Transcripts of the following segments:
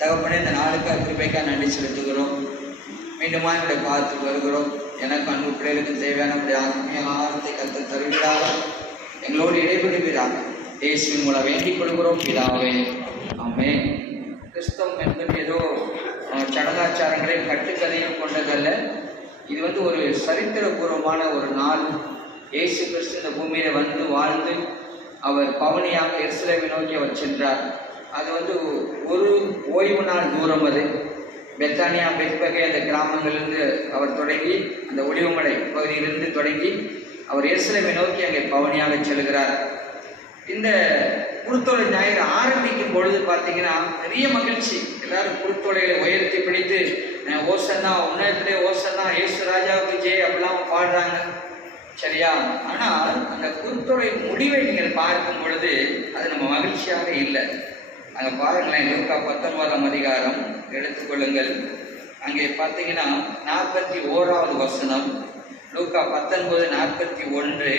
தகப்பனே, இந்த நாளுக்காக கிருபைக்காக நன்றி செலுத்துகிறோம். மீண்டுமா என்னுடைய பாதத்துக்கு வருகிறோம். எனக்கு அன்பு பிள்ளைகளுக்கு தேவையான ஆத்மீய ஆகாரத்தை கற்று தருவீராக, எங்களோடு இடைபெறுவீராக. இயேசுவின் மூலம் வேண்டிக் கொள்கிறோம் பிதாவே, ஆமென். கிறிஸ்தவம் என்பது ஏதோ சடங்காச்சாரங்களையும் கட்டுக்கதையும் கொண்டதல்ல. இது ஒரு சரித்திரபூர்வமான ஒரு நாள். இயேசு கிறிஸ்து இந்த பூமியில வந்து வாழ்ந்து அவர் பவனியாக எருசலேமை நோக்கி அவர் சென்றார். அது ஒரு ஓய்வு நாள் தூரம். அது பெத்தானியா, பெத்பகே அந்த கிராமங்களிலிருந்து அவர் தொடங்கி, அந்த ஒளிவுமலை பகுதியிலிருந்து தொடங்கி அவர் எருசலேமை நோக்கி அங்கே பவனியாக செல்கிறார். இந்த குருத்தோலை ஞாயிறு ஆரம்பிக்கும் பொழுது பார்த்தீங்கன்னா பெரிய மகிழ்ச்சி. எல்லாரும் குருத்தோலையை உயர்த்தி பிடித்து ஓசன்னா, உன்னதத்திலே ஓசன்னா, இயேசு ராஜாவுக்கு ஜெய் அப்படிலாம் பாடுறாங்க, சரியா? ஆனால் அந்த குருத்தோலை முடிவை நீங்கள் பார்க்கும் பொழுது அது நம்ம மகிழ்ச்சியாக இல்லை. அங்கே பாருங்களேன், லூக்கா 19ஆம் அதிகாரம் எடுத்துக்கொள்ளுங்கள். அங்கே பார்த்தீங்கன்னா 41வது வசனம், லூக்கா 19:41.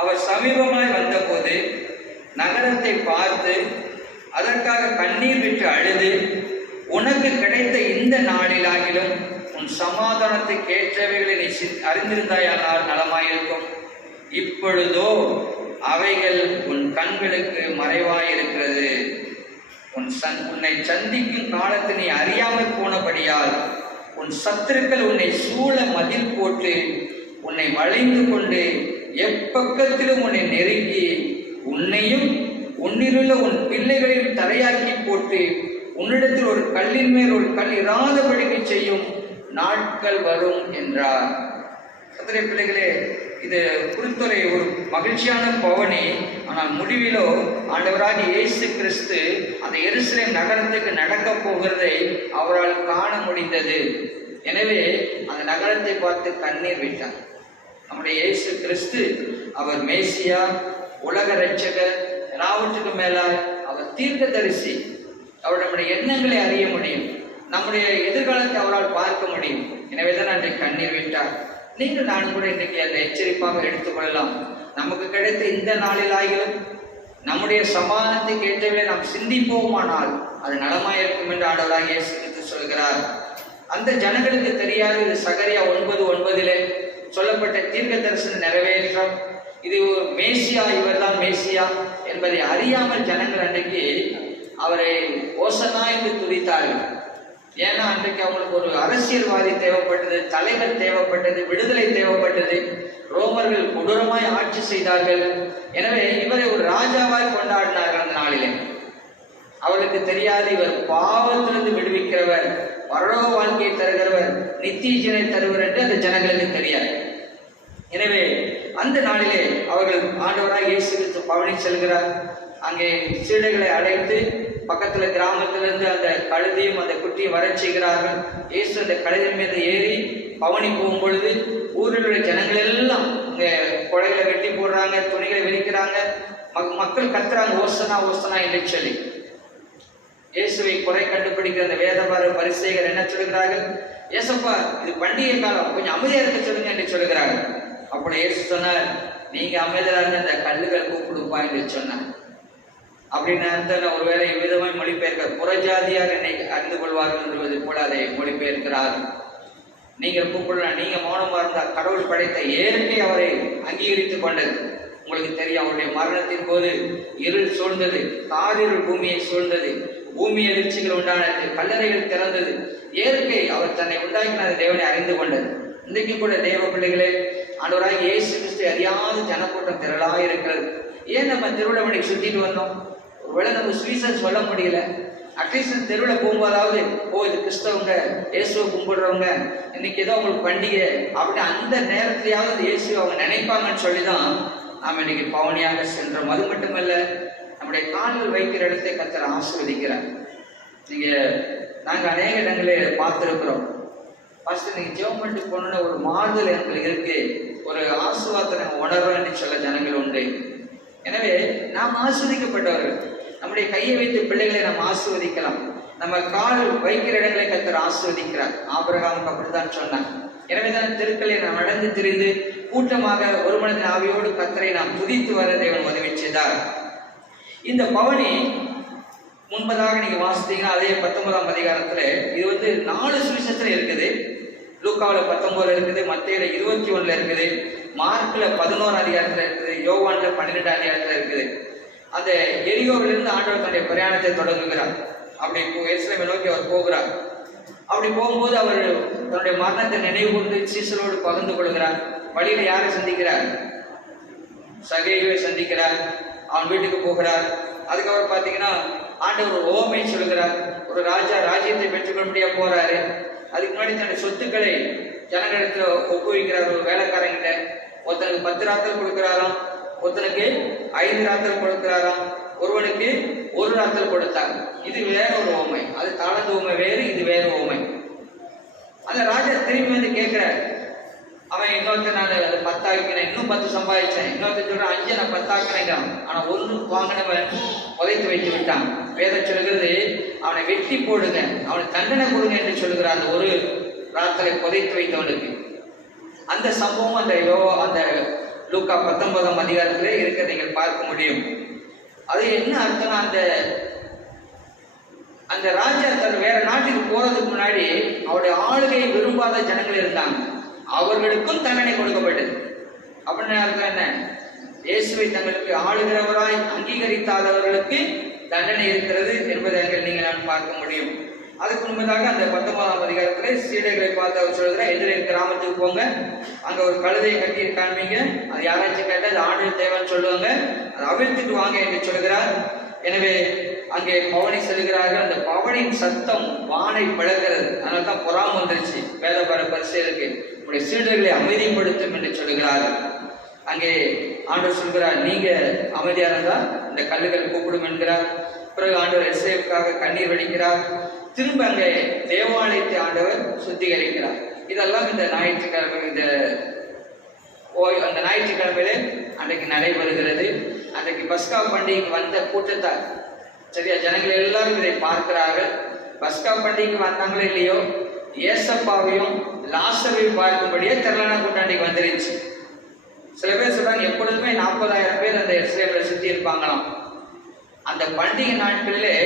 அவர் சமீபமாய் வந்தபோது நகரத்தை பார்த்து அதற்காக கண்ணீர் விட்டு அழுது, உனக்கு கிடைத்த இந்த நாளிலாகிலும் உன் சமாதானத்துக்கு ஏற்றவைகளை நீ அறிந்திருந்தாயானால் நலமாயிருக்கும். இப்பொழுதோ அவைகள் உன் கண்களுக்கு மறைவாயிருக்கிறது. உன்னை சந்திக்கும் காலத்தை நீ அறியாமல் போனபடியால் உன் சத்துருக்கள் உன்னை சூழ மதில் போட்டு உன்னை வளைந்து கொண்டு எப்பக்கத்திலும் உன்னை நெருங்கி உன்னையும் உன்னிலுள்ள உன் பிள்ளைகளையும் தரையாக்கி போட்டு உன்னிடத்தில் ஒரு கல்லின் மேல் ஒரு கல் இராதபடிக்கு செய்யும் நாட்கள் வரும் என்றார். கர்த்தருடைய பிள்ளைகளே, இது குருத்தோலை ஒரு மகிழ்ச்சியான பவனி. ஆனால் முடிவிலோ ஆண்டவராகிய இயேசு கிறிஸ்து அந்த எருசலேம் நகரத்துக்கு நடக்க போகிறதை அவரால் காண முடிந்தது. எனவே அந்த நகரத்தை பார்த்து கண்ணீர் விட்டார். நம்முடைய இயேசு கிறிஸ்து அவர் மேசியா, உலக இரட்சகர், எல்லாவற்றுக்கும் மேலாய் அவர் தீர்க்கதரிசி. அவர் நம்முடைய எண்ணங்களை அறிய முடியும், நம்முடைய எதிர்காலத்தை அவரால் பார்க்க முடியும். எனவேதான் அன்றைக்கு கண்ணீர் விட்டார். நீங்கள் நான் கூட இன்றைக்கு அதை எச்சரிப்பாக எடுத்துக்கொள்ளலாம். நமக்கு கிடைத்த இந்த நாளில் ஆகிலும் நம்முடைய சமாதானத்துக்கு ஏற்றவரை நாம் சிந்திப்போமானால் அது நலமாயிருக்கும் என்று ஆண்டவராக இயேசு கிறிஸ்து சொல்கிறார். அந்த ஜனங்களுக்கு தெரியாது இது சகரியா 9:9 சொல்லப்பட்ட தீர்க்க தரிசன நிறைவேற்றம். இது ஒரு மேசியா, இவர்தான் மேசியா என்பதை அறியாமல் ஜனங்கள் அன்றைக்கு அவரை ஓசன்னா என்று துதித்தார்கள். ஏன்னா அன்றைக்கு அவங்களுக்கு ஒரு அரசியல்வாதி தேவைப்பட்டது, தலைவர் தேவைப்பட்டது, விடுதலை தேவைப்பட்டது. ரோமர்கள் கொடூரமாய் ஆட்சி செய்தார்கள். எனவே இவரை ஒரு ராஜாவாய் கொண்டாடினார்கள் அந்த நாளிலே. அவர்களுக்கு தெரியாது இவர் பாவத்திலிருந்து விடுவிக்கிறவர், பரலோக வாழ்க்கையை தருகிறவர், நித்திய ஜீவனை தருவர் என்று அந்த ஜனங்களுக்கு தெரியாது. எனவே அந்த நாளிலே அவர்கள் ஆண்டவராக இயேசு கிறிஸ்து பவனி செல்கிறார். அங்கே சீடைகளை அழைத்து பக்கத்துல கிராமத்திலிருந்து அந்த கழுதையும் அந்த குட்டியும் வர செய்கிறார்கள். இயேசு அந்த கழுதையின் மீது ஏறி பவனி போகும் பொழுது ஊரில் உள்ள ஜனங்கள் எல்லாம் இங்க கொடைகளை வெட்டி போடுறாங்க, துணிகளை விரிக்கிறாங்க, மக்கள் கத்துறாங்க, ஓசனா ஓசனா என்று சொல்லி. இயேசுவை குறை கண்டுபிடிக்கிற அந்த வேதபார பரிசேயர் என்ன சொல்கிறார்கள்? ஏசப்பா, இது பண்டிகை காலம், கொஞ்சம் அமைதியா இருக்க சொல்லுங்க என்று சொல்கிறார்கள். அப்படி இயேசு சொன்னார், நீங்க அமைதியா இருந்த அந்த கல்லுகள் கூப்பிடுப்பா என்று சொன்னார். அப்படின்னு அர்த்தம் ஒருவேளை விதமாய் மொழிபெயர்க்க புறஜாதியார் என்னை அறிந்து கொள்வார்கள் என்பது போல அதை மொழிபெயர்க்கிறார்கள். நீங்கள் கூப்பிடலாம், நீங்க மௌனமா இருந்தால் கடவுள் படைத்த இயற்கை அவரை அங்கீகரித்துக் கொண்டது. உங்களுக்கு தெரியும், அவருடைய மரணத்தின் போது இருள் சூழ்ந்தது, காரிருள் பூமியை சூழ்ந்தது, பூமி எழுச்சிகள் உண்டானது, கல்லறைகள் திறந்தது. இயற்கை அவர் தன்னை உண்டாக்கின தேவனை அறிந்து கொண்டது. இன்றைக்கு கூட தேவ பிள்ளைகளே, ஆண்டவராக இயேசு கிறிஸ்து அறியாத ஜனக்கூட்டம் திரளாக இருக்கிறது. ஏன் நம்ம திருவிழாவை சுத்திட்டு வந்தோம்? ஒருவேளை நம்ம சுவிசேஷம் சொல்ல முடியல, அட்லீஸ்ட் தெருவில் போகும்போதாவது, இது கிறிஸ்தவங்க, இயேசுவை கும்பிடுறவங்க, இன்னைக்கு ஏதோ அவங்களுக்கு பண்டிகை அப்படின்னு அந்த நேரத்திலேயாவது இயேசு அவங்க நினைப்பாங்கன்னு சொல்லிதான் நாம் இன்னைக்கு பவனியாக சென்றோம். அது மட்டுமல்ல, நம்முடைய கால்கள் வைக்கிற இடத்தை கர்த்தர் ஆசீர்வதிக்கிறார். நாங்கள் அநேக இடங்களில் பார்த்துருக்கிறோம். ஃபர்ஸ்ட் நீங்க ஜெபம் பண்ணிட்டு போன ஒரு மாறுதல் எங்களுக்கு இருக்கு, ஒரு ஆசீர்வாதத்தை உணர்வோம் என்று சொல்ல ஜனங்கள் உண்டு. எனவே நாம் ஆஸ்வதிக்கப்பட்டவர்கள். நம்முடைய கையை வைத்து பிள்ளைகளை நாம் ஆசீர்வதிக்கலாம். நம்ம கால் வைக்கிற இடங்களை கர்த்தர் ஆசீர்வதிக்கிறார். ஆபிரகாமுக்கு அப்படித்தான் சொன்னார். எனவேதான் தெருக்களை நாம் நடந்து திரிந்து கூட்டமாக ஒரு மனதின் ஆவியோடு கர்த்தரை நாம் துதித்து வர தேவன் உதவி செய்தார். இந்த பவனி முன்பதாக நீங்க வாசித்தீங்கன்னா அதே 19ஆம் அதிகாரத்துல இது 4 சுவிசேஷத்துல இருக்குது. லூக்காவில் 19 இருக்குது, மத்தேயுல 21 இருக்குது, மார்க்ல 11 அதிகாரத்துல இருக்குது, யோவான்ல 12 அதிகாரத்துல இருக்குது. அந்த எரிகோவிலிருந்து ஆண்டவர் தன்னுடைய பிரயாணத்தை தொடங்குகிறார். அப்படி எருசலேமை நோக்கி அவர் போகிறார். அப்படி போகும்போது அவர் தன்னுடைய மரணத்தை நினைவு கூர்ந்து சீசரோடு பகிர்ந்து கொள்கிறார். வழியில யாரை சந்திக்கிறார்? சகேயுவை சந்திக்கிறார். அவன் வீட்டுக்கு போகிறார். அதுக்கப்புறம் பாத்தீங்கன்னா ஆண்டவர் ஒரு ஓமை சொல்லுகிறார். ஒரு ராஜா ராஜ்யத்தை பெற்றுக்கொள்ளும்படியா போறாரு. அதுக்கு முன்னாடி தன்னுடைய சொத்துக்களை ஜனங்களிடத்துல ஒப்புவிக்கிறார். ஒரு வேலைக்காரங்கிட்ட ஒருத்தனுக்கு 10 ராத்தல் கொடுக்கிறாராம், ஒருத்தனுக்கு 5 ராத்தல் கொடுக்கிறாராம், ஒருவனுக்கு 1 ராத்தல் கொடுத்தார். இது வேற ஒரு ஓமை. அது தாளந்து ஓமை வேறு, இது வேற ஓமை. அந்த ராஜா திரும்பி கேட்கிறார். அவன் இன்னொருத்த நான் 10 ஆக்கினேன், இன்னும் 10 சம்பாதிச்சேன். இன்னொருத்த சொல்றான் 5 நான் 10 ஆக்கினேன். ஆனா 1 வாங்கினவன் புதைத்து வைத்து விட்டான். வேதம் சொல்கிறது அவனை வெட்டி போடுங்க, அவனை தண்டனை கொடுங்க என்று சொல்லுகிறார். அந்த 1 ராத்தலை புதைத்து வைத்தவனுக்கு அந்த சம்பவம் அந்த லூக்கா 19ஆம் அதிகாரத்திலே இருக்க நீங்கள் பார்க்க முடியும். அது என்ன அர்த்தம்? அந்த ராஜா தன் வேற நாட்டுக்கு போறதுக்கு முன்னாடி அவருடைய ஆளுகையை விரும்பாத ஜனங்கள் இருந்தாங்க. அவர்களுக்கும் தண்டனை கொடுக்கப்பட்டது. அப்படின்னு அர்த்தம் என்ன? இயேசுவை தங்களுக்கு ஆளுகிறவராய் அங்கீகரித்தாதவர்களுக்கு தண்டனை இருக்கிறது என்பதை நீங்கள் நான் பார்க்க முடியும். அதுக்கு முன்பதாக அந்த 19ஆம் அதிகாரத்திலே சீடைகளை பார்த்து அவர் சொல்கிற எதிரே கிராமத்துக்கு போங்க, அங்க ஒரு கழுதையை கட்டி காண்பீங்க, அது யாராச்சும் கேட்டா அது ஆண்டு தேவைன்னு சொல்லுவாங்க, அதை அவிழ்த்துட்டு வாங்க என்று சொல்கிறார். எனவே அங்கே பவனி செல்கிறார்கள். அந்த பவனின் சத்தம் வானை பிளக்கிறது. அதனால்தான் பொறாம வந்துருச்சு வேதபார பரிசேயருக்கு. உங்களுடைய சீடர்களை அமைதிப்படுத்தும் என்று சொல்கிறார்கள். அங்கே ஆண்டவர் சொல்கிறார், நீங்க அமைதியா இருந்தா இந்த கல்லுகள் கூப்பிடும் என்கிறார். பிறகு ஆண்டவர் எஸ்ரேலுக்காக கண்ணீர் வடிக்கிறார். திரும்ப அங்கே தேவாலயத்தை ஆண்டவர் சுத்திகரிக்கிறார். இதெல்லாம் இந்த ஞாயிற்றுக்கிழமை அந்த ஞாயிற்றுக்கிழமையிலே அன்றைக்கு நடைபெறுகிறது. அன்றைக்கு பஸ்கா பண்டிகைக்கு வந்த கூட்டத்தார் சரியா ஜனங்கள் எல்லாரும் இதை பார்க்கிறார்கள். பஸ்கா பண்டிகைக்கு வந்தாங்களோ இல்லையோ, ஏசப்பாவையும் லாசரையும் பார்க்கும்படியே திரளான கூட்டாண்டிக்கு வந்துருச்சு. சில பேர் சொல்றாங்க எப்பொழுதுமே 40,000 பேர் அந்த எருசலேமில் சுத்தி இருப்பாங்களாம். அந்த பண்டிகை நாட்களிலே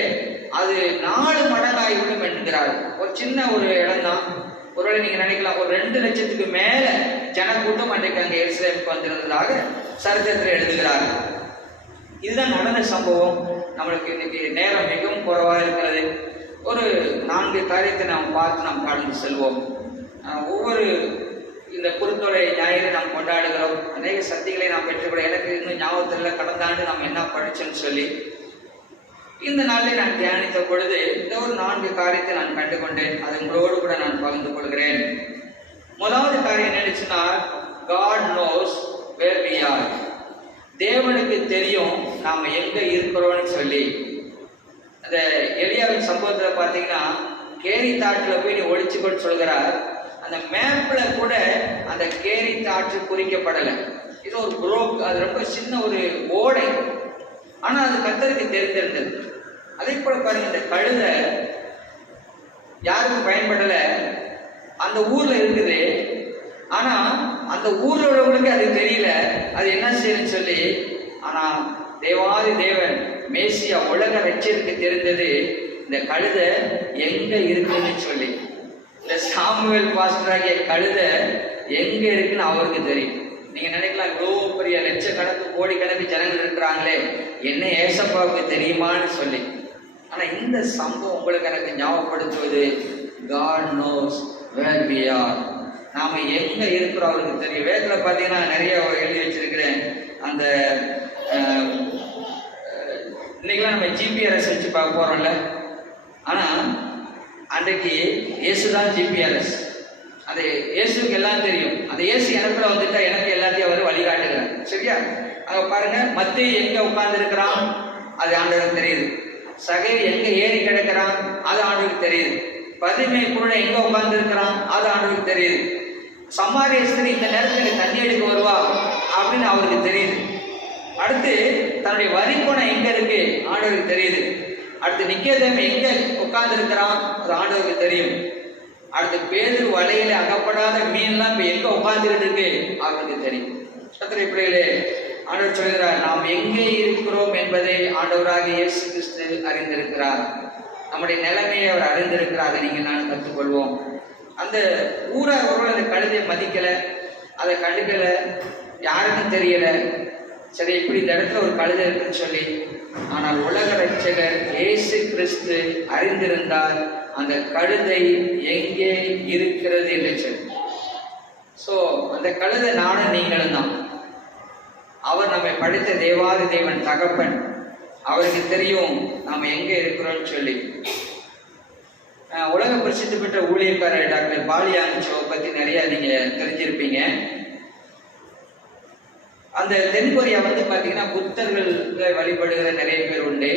அது 4 மடங்காகிவிடும் என்கிறார். ஒரு சின்ன ஒரு இடம் தான். ஒருவேளை நீங்க நினைக்கலாம் ஒரு 2 லட்சத்துக்கு மேல ஜனக்கூட்டம் அன்றைக்கு அங்கே எருசலேமுக்கு வந்திருந்ததாக சரித்திரத்தில் எழுதுகிறார். இதுதான் நடந்த சம்பவம். நம்மளுக்கு இன்னைக்கு நேரம் மிகவும் குறைவாக இருக்கிறது. ஒரு 4 காரியத்தை நாம் பார்த்து நாம் கடந்து செல்வோம். ஒவ்வொரு இந்த குருத்தொலை ஞாயிறு நாம் கொண்டாடுகிறோம். அநேக சக்திகளை நாம் பெற்றுக்கூட எனக்கு இன்னும் ஞாபகத்தில் கடந்த ஆண்டு நாம் என்ன படிச்சோன்னு சொல்லி இந்த நாளில் நான் தியானித்த பொழுது இந்த ஒரு 4 காரியத்தை நான் கண்டுகொண்டேன். அது உங்களோடு கூட நான் பகிர்ந்து கொள்கிறேன். முதலாவது காரியம் என்னச்சுன்னா, God knows where we are. தேவனுக்கு தெரியும் நாம எங்க இருக்கிறோம்னு சொல்லி. அந்த எலியாவின் சம்பவத்துல பாத்தீங்கன்னா கேரி தாட்டுல போய் நீ ஒழிச்சுக்கொண்டு சொல்கிறார். அந்த மேப்ல கூட அந்த கேரி தாற்று குறிக்கப்படலை. இது ஒரு புரோக், அது ரொம்ப சின்ன ஒரு ஓடை. ஆனா அது கர்த்தருக்கு தெரிந்திருந்தது. அதே போல பாருங்க, இந்த கழுதை யாருக்கும் பயன்படல, அந்த ஊர்ல இருக்குது. ஆனா அந்த ஊர்ல உள்ளவங்களுக்கு அது தெரியல அது என்ன செய்யணும்னு சொல்லி. ஆனா தேவாதி தேவன் மேசியா உலக ரட்சகருக்கு தெரிந்தது இந்த கழுதை எங்க இருக்குன்னு சொல்லி. இந்த சாமுவேல் பாஸ்டராகிய கழுதை எங்க இருக்குன்னு அவருக்கு தெரியும். நீங்க நினைக்கலாம் இவ்வளோ பெரிய லட்சக்கணக்கு கோடிக்கணக்கு ஜனங்கள் இருக்கிறாங்களே, என்ன ஏசப்பாவுக்கு தெரியுமான்னு சொல்லி. ஆனா இந்த சம்பவம் உங்களுக்கு எனக்கு ஞாபகப்படுத்துவது God knows where we are. நாம எங்க இருக்கிறோம் அவருக்கு தெரியும். வேதத்துல பாத்தீங்கன்னா நிறைய எழுதி வச்சிருக்கிறேன். அந்த இன்னைக்கெல்லாம் நம்ம ஜிபிஆர்எஸ் வச்சு பார்க்க போறோம்ல, ஆனா அன்றைக்கு இயேசுதான் ஜிபிஆர்எஸ். அது இயேசுக்கு எல்லாம் தெரியும். அந்த இயேசு எனக்குள்ள வந்துட்டா எனக்கு எல்லாத்தையும் அவர் வழிகாட்டுகிறார். சரியா? அங்க பாருங்க, மத்தேயு எங்க உட்கார்ந்து இருக்கிறான் அது ஆண்டவருக்கு தெரியுது. சகை எங்க ஏறி கிடக்கிறான் அது ஆண்டவருக்கு தெரியுது. பதுமை கூட எங்க உட்கார்ந்து இருக்கிறான் அது ஆண்டவருக்கு தெரியுது. சமாரிய ஸ்திரீ இந்த நேரத்தில் தண்ணி எடுக்க வருவா அப்படின்னு அவருக்கு தெரியுது. அடுத்து தன்னுடைய வரிப்பணம் எங்க இருக்கு ஆண்டவருக்கு தெரியுது. அடுத்து நிக்கேதேம் எங்க உட்கார்ந்து இருக்கிறான் அது ஆண்டவருக்கு தெரியும். அடுத்து பேதுரு வலையில அகப்படாத மீன்லாம் இப்ப எங்க உட்கார்ந்துகிட்டு இருக்கு அவருக்கு தெரியும். சத்திரை பிள்ளைகளே, ஆண்டவர் சொல்கிறார், நாம் எங்கே இருக்கிறோம் என்பதை ஆண்டவராக இயேசு கிறிஸ்து அறிந்திருக்கிறார். நம்முடைய நிலைமையை அவர் அறிந்திருக்கிறார். அதை நீங்கள் நான் கற்றுக்கொள்வோம். அந்த ஊரார் ஒருவர் அந்த கழுதையை மதிக்கல, அதை கண்டுக்கல, யாருக்கும் தெரியல. சரி, இப்படி இந்த இடத்துல ஒரு கழுதை இருக்குன்னு சொல்லி, ஆனால் உலக ரட்சகர் இயேசு கிறிஸ்து அறிந்திருந்தால் அந்த கழுதை எங்கே இருக்கிறது என்று சொல்லி. ஸோ அந்த கழுதை நானும் நீங்களும் தான். அவர் நம்மை படைத்த தேவாதி தேவன் தகப்பன். அவருக்கு தெரியும் நாம் எங்கே இருக்கிறோம்னு சொல்லி. உலக பிரசித்தி பெற்ற ஊழியக்காரர் டாக்டர் பாலியான்சோவை பற்றி நிறைய நீங்க தெரிஞ்சிருப்பீங்க. அந்த தென்கொரியா பார்த்தீங்கன்னா புத்தர்கள் வழிபடுகிற நிறைய பேர் உண்டு.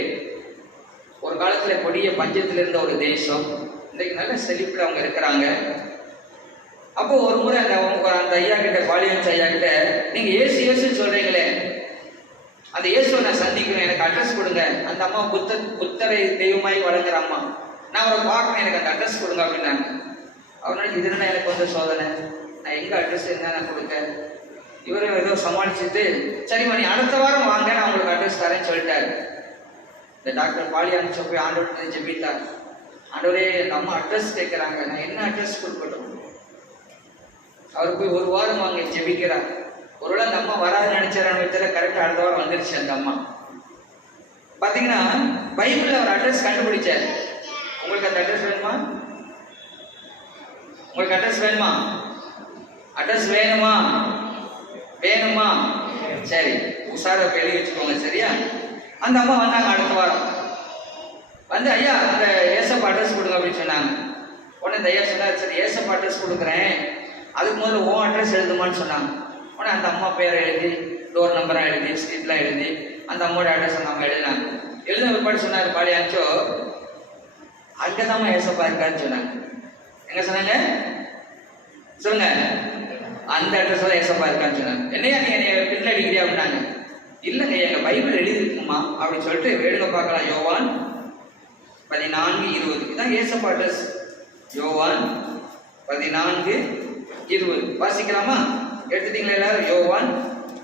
ஒரு காலத்துல கொடிய பஞ்சத்தில் இருந்த ஒரு தேசம். இன்றைக்கு நல்ல செழிப்பில் அவங்க இருக்கிறாங்க. அப்போ ஒரு முறை அந்த ஐயா கிட்ட, பாலியான்ஸ் ஐயா கிட்ட, நீங்க ஏசு ஏசுன்னு சொல்றீங்களே, அந்த இயேசுவை நான் சந்திக்கணும், எனக்கு அட்ரஸ் கொடுங்க. அந்த அம்மா புத்தரை தெய்வமாய் வளர்க்குற அம்மா, நான் அவரை பார்க்கணும், எனக்கு அந்த அட்ரஸ் கொடுங்க அப்படின்னாங்க. அவனால இதுனா எனக்கு வந்து சோதனை, நான் எங்க அட்ரஸ் என்ன நான் கொடுக்க. இவரும் ஏதோ சமாளிச்சுட்டு, சரிம்மா நீ அடுத்த வாரம் வாங்க, நான் உங்களுக்கு அட்ரஸ் தரேன்னு சொல்லிட்டாரு. இந்த டாக்டர் பாலியான்ஸ் போய் ஆண்டவர்கிட்ட ஜெபித்தார். ஆண்டவரே, நம்ம அட்ரஸ் கேட்குறாங்க, நான் என்ன அட்ரஸ் கொடுக்கட்டும். அவர் போய் ஒரு வாரம் வாங்க ஜெபிக்கிறார். ஒருவேளை அந்த அம்மா வராதுன்னு நினைச்சாரு, கரெக்டாக அடுத்த வாரம் வந்துருச்சு. அந்த அம்மா பார்த்தீங்கன்னா பைபிளில் அவர் அட்ரஸ் கண்டுபிடிச்சார். உங்களுக்கு அந்த அட்ரஸ் வேணுமா? உங்களுக்கு அட்ரஸ் வேணுமா? அட்ரஸ் வேணுமா? வேணுமா? சரி, உஷாரா எழுதி வச்சுக்கோங்க, சரியா? அந்த அம்மா வந்தாங்க அடுத்த வாரம். வந்து ஐயா அந்த ஏசப்பா அட்ரஸ் கொடுங்க அப்படின்னு சொன்னாங்க. உடனே இந்த ஐயா சொன்னார், சரி ஏசப்பா அட்ரஸ் கொடுக்குறேன், அதுக்கு முதல்ல ஓ அட்ரஸ் எழுதுமான்னு சொன்னாங்க. உடனே அந்த அம்மா பேரை எழுதி, டோர் நம்பராக எழுதி, ஸ்ட்ரீட்லாம் எழுதி, அந்த அம்மாவோட அட்ரஸ் அவங்க எழுதினாங்க. எழுதின பிற்பாடு சொன்னார் பாலியான்சோ, அங்கதாம்மா ஏசப்பா இருக்காருன்னு சொன்னாங்க. எங்க சொன்னாங்க சொல்லுங்க? அந்த அட்ரஸ் தான் ஏசப்பா இருக்கான்னு சொன்னாங்க. என்னையா நீங்க பின்ன அடிக்கிறியா அப்படின்னாங்க. இல்லைங்க, எங்க பைபிள் எழுதி இருக்குமா அப்படின்னு சொல்லிட்டு வேடுங்க பார்க்கலாம். யோவான் 14:20 இதுதான் ஏசப்பா அட்ரஸ். யோவான் 14:20 வாசிக்கலாமா? எடுத்துட்டீங்களா எல்லாரும்? யோவான்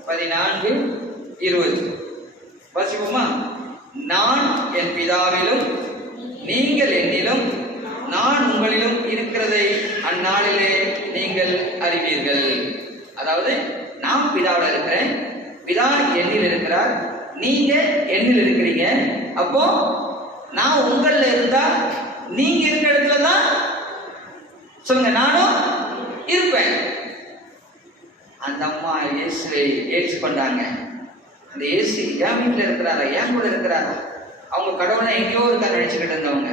14:20 வாசிப்போமா? நான் என் பிதாவிலும் நீங்கள் என்னிலும் நான் உங்களிலும் இருக்கிறதை அந்நாளிலே நீங்கள் அறிவீர்கள். அதாவது நான் பிதாவில் இருக்கிறேன், பிதா என்னில் இருக்கிறார், நீங்க என்னில் இருக்கிறீங்க. அப்போ நான் உங்கள இருந்தா நீங்க இருக்கிற இடத்துல தான் சொல்லுங்க நானும் இருப்பேன். அந்த அம்மா இயேசுவை ஏற்றுக்கொண்டாங்க. அந்த இயேசு என் வீட்டில் இருக்கிறாரா, என் கூட இருக்கிறாரா? அவங்க கடவுளை எங்கேயோ இருக்கா நினைச்சுக்கிட்டு இருந்தவங்க.